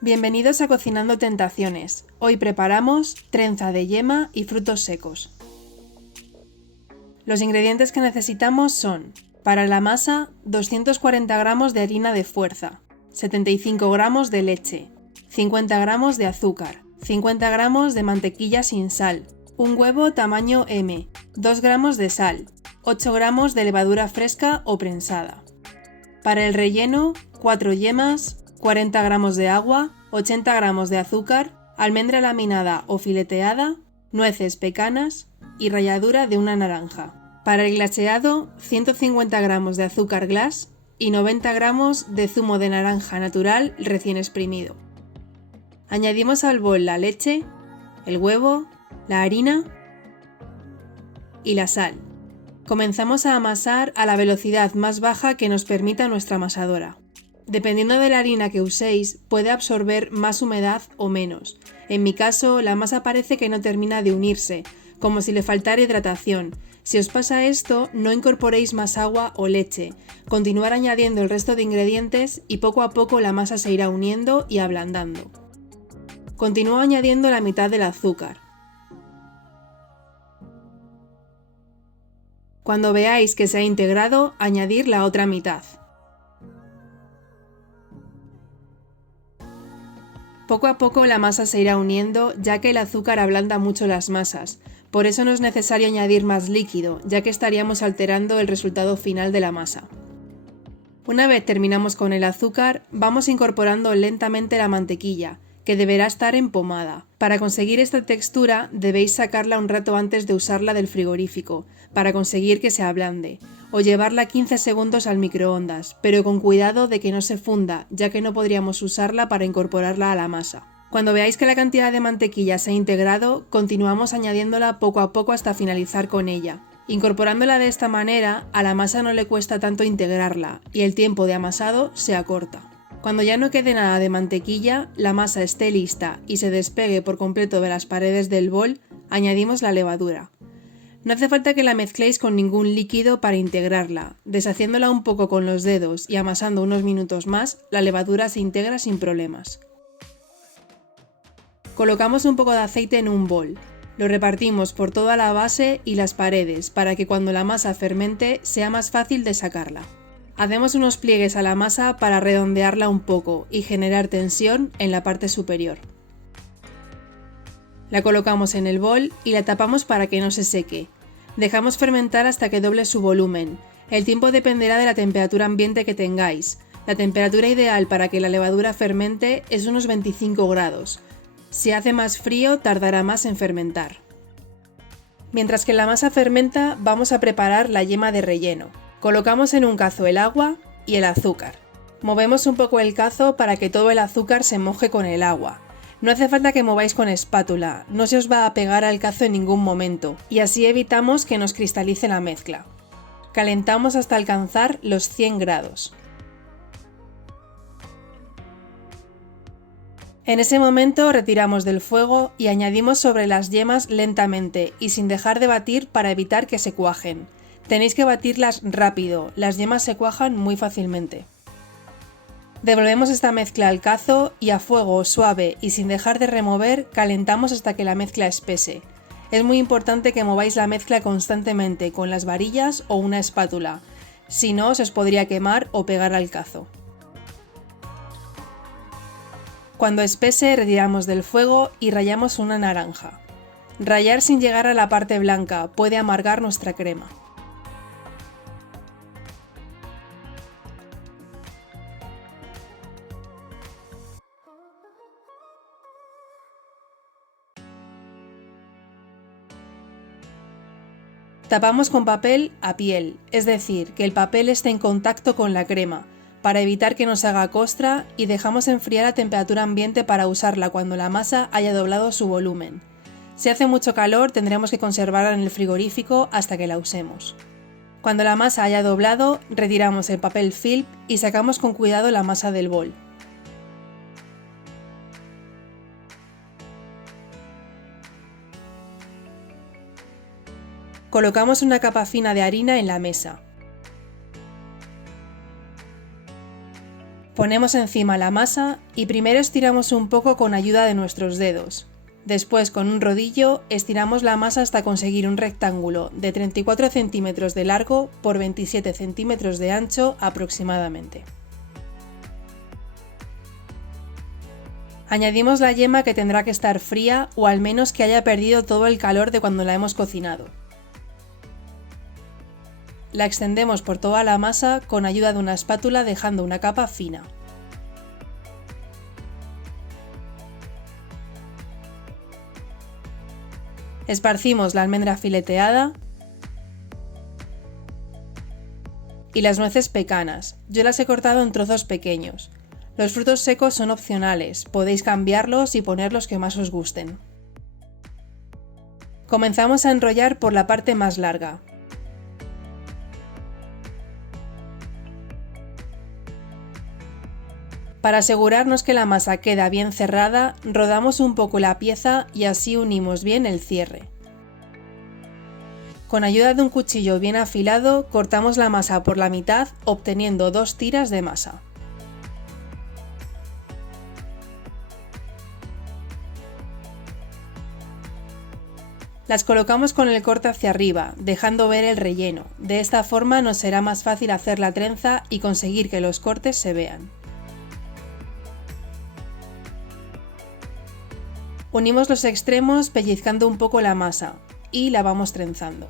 Bienvenidos a Cocinando Tentaciones. Hoy preparamos trenza de yema y frutos secos. Los ingredientes que necesitamos son: para la masa, 240 gramos de harina de fuerza, 75 gramos de leche, 50 gramos de azúcar, 50 gramos de mantequilla sin sal, un huevo tamaño M, 2 gramos de sal, 8 gramos de levadura fresca o prensada. Para el relleno, 4 yemas, 40 gramos de agua, 80 gramos de azúcar, almendra laminada o fileteada, nueces pecanas y ralladura de una naranja. Para el glaseado, 150 gramos de azúcar glass y 90 gramos de zumo de naranja natural recién exprimido. Añadimos al bol la leche, el huevo, la harina y la sal. Comenzamos a amasar a la velocidad más baja que nos permita nuestra amasadora. Dependiendo de la harina que uséis, puede absorber más humedad o menos. En mi caso, la masa parece que no termina de unirse, como si le faltara hidratación. Si os pasa esto, no incorporéis más agua o leche. Continuar añadiendo el resto de ingredientes y poco a poco la masa se irá uniendo y ablandando. Continúo añadiendo la mitad del azúcar. Cuando veáis que se ha integrado, añadir la otra mitad. Poco a poco la masa se irá uniendo, ya que el azúcar ablanda mucho las masas. Por eso no es necesario añadir más líquido, ya que estaríamos alterando el resultado final de la masa. Una vez terminamos con el azúcar, vamos incorporando lentamente la mantequilla, que deberá estar empomada. Para conseguir esta textura debéis sacarla un rato antes de usarla del frigorífico, para conseguir que se ablande, o llevarla 15 segundos al microondas, pero con cuidado de que no se funda, ya que no podríamos usarla para incorporarla a la masa. Cuando veáis que la cantidad de mantequilla se ha integrado, continuamos añadiéndola poco a poco hasta finalizar con ella. Incorporándola de esta manera, a la masa no le cuesta tanto integrarla, y el tiempo de amasado se acorta. Cuando ya no quede nada de mantequilla, la masa esté lista y se despegue por completo de las paredes del bol, añadimos la levadura. No hace falta que la mezcléis con ningún líquido para integrarla. Deshaciéndola un poco con los dedos y amasando unos minutos más, la levadura se integra sin problemas. Colocamos un poco de aceite en un bol. Lo repartimos por toda la base y las paredes para que cuando la masa fermente sea más fácil de sacarla. Hacemos unos pliegues a la masa para redondearla un poco y generar tensión en la parte superior. La colocamos en el bol y la tapamos para que no se seque. Dejamos fermentar hasta que doble su volumen. El tiempo dependerá de la temperatura ambiente que tengáis. La temperatura ideal para que la levadura fermente es unos 25 grados. Si hace más frío, tardará más en fermentar. Mientras que la masa fermenta, vamos a preparar la yema de relleno. Colocamos en un cazo el agua y el azúcar. Movemos un poco el cazo para que todo el azúcar se moje con el agua. No hace falta que mováis con espátula, no se os va a pegar al cazo en ningún momento, y así evitamos que nos cristalice la mezcla. Calentamos hasta alcanzar los 100 grados. En ese momento retiramos del fuego y añadimos sobre las yemas lentamente y sin dejar de batir para evitar que se cuajen. Tenéis que batirlas rápido, las yemas se cuajan muy fácilmente. Devolvemos esta mezcla al cazo y a fuego suave y sin dejar de remover calentamos hasta que la mezcla espese. Es muy importante que mováis la mezcla constantemente con las varillas o una espátula, si no se os podría quemar o pegar al cazo. Cuando espese retiramos del fuego y rallamos una naranja. Rallar sin llegar a la parte blanca puede amargar nuestra crema. Tapamos con papel a piel, es decir, que el papel esté en contacto con la crema, para evitar que nos haga costra, y dejamos enfriar a temperatura ambiente para usarla cuando la masa haya doblado su volumen. Si hace mucho calor tendremos que conservarla en el frigorífico hasta que la usemos. Cuando la masa haya doblado, retiramos el papel film y sacamos con cuidado la masa del bol. Colocamos una capa fina de harina en la mesa. Ponemos encima la masa y primero estiramos un poco con ayuda de nuestros dedos. Después, con un rodillo, estiramos la masa hasta conseguir un rectángulo de 34 centímetros de largo por 27 centímetros de ancho aproximadamente. Añadimos la yema, que tendrá que estar fría o al menos que haya perdido todo el calor de cuando la hemos cocinado. La extendemos por toda la masa con ayuda de una espátula, dejando una capa fina. Esparcimos la almendra fileteada y las nueces pecanas. Yo las he cortado en trozos pequeños. Los frutos secos son opcionales, podéis cambiarlos y poner los que más os gusten. Comenzamos a enrollar por la parte más larga. Para asegurarnos que la masa queda bien cerrada, rodamos un poco la pieza y así unimos bien el cierre. Con ayuda de un cuchillo bien afilado, cortamos la masa por la mitad, obteniendo 2 tiras de masa. Las colocamos con el corte hacia arriba, dejando ver el relleno. De esta forma nos será más fácil hacer la trenza y conseguir que los cortes se vean. Unimos los extremos pellizcando un poco la masa y la vamos trenzando.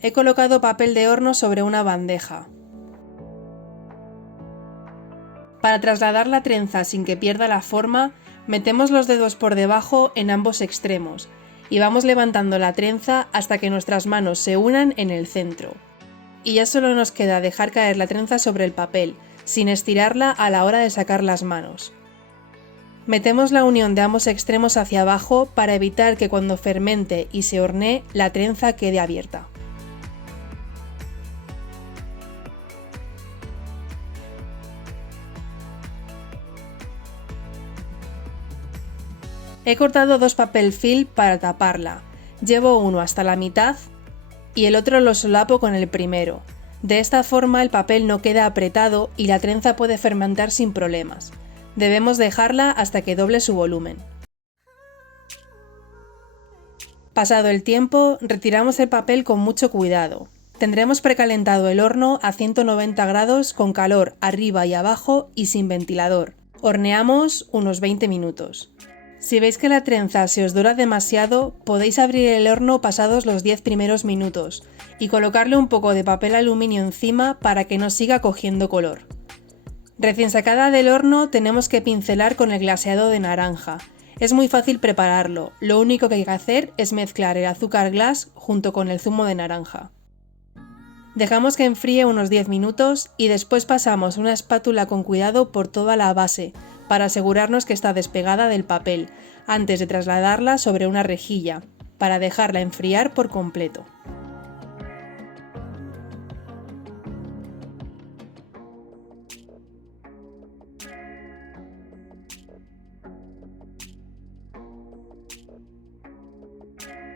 He colocado papel de horno sobre una bandeja. Para trasladar la trenza sin que pierda la forma, metemos los dedos por debajo en ambos extremos y vamos levantando la trenza hasta que nuestras manos se unan en el centro. Y ya solo nos queda dejar caer la trenza sobre el papel, sin estirarla a la hora de sacar las manos. Metemos la unión de ambos extremos hacia abajo para evitar que cuando fermente y se hornee la trenza quede abierta. He cortado 2 papel film para taparla. Llevo uno hasta la mitad y el otro lo solapo con el primero. De esta forma el papel no queda apretado y la trenza puede fermentar sin problemas. Debemos dejarla hasta que doble su volumen. Pasado el tiempo, retiramos el papel con mucho cuidado. Tendremos precalentado el horno a 190 grados con calor arriba y abajo y sin ventilador. Horneamos unos 20 minutos. Si veis que la trenza se os dora demasiado, podéis abrir el horno pasados los 10 primeros minutos y colocarle un poco de papel aluminio encima para que no siga cogiendo color. Recién sacada del horno tenemos que pincelar con el glaseado de naranja. Es muy fácil prepararlo, lo único que hay que hacer es mezclar el azúcar glass junto con el zumo de naranja. Dejamos que enfríe unos 10 minutos y después pasamos una espátula con cuidado por toda la base, para asegurarnos que está despegada del papel, antes de trasladarla sobre una rejilla, para dejarla enfriar por completo.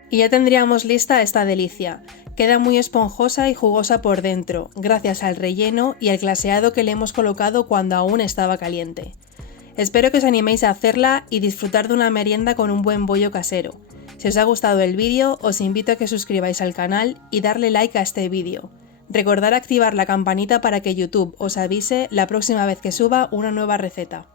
Y ya tendríamos lista esta delicia. Queda muy esponjosa y jugosa por dentro, gracias al relleno y al glaseado que le hemos colocado cuando aún estaba caliente. Espero que os animéis a hacerla y disfrutar de una merienda con un buen bollo casero. Si os ha gustado el vídeo, os invito a que suscribáis al canal y darle like a este vídeo. Recordad activar la campanita para que YouTube os avise la próxima vez que suba una nueva receta.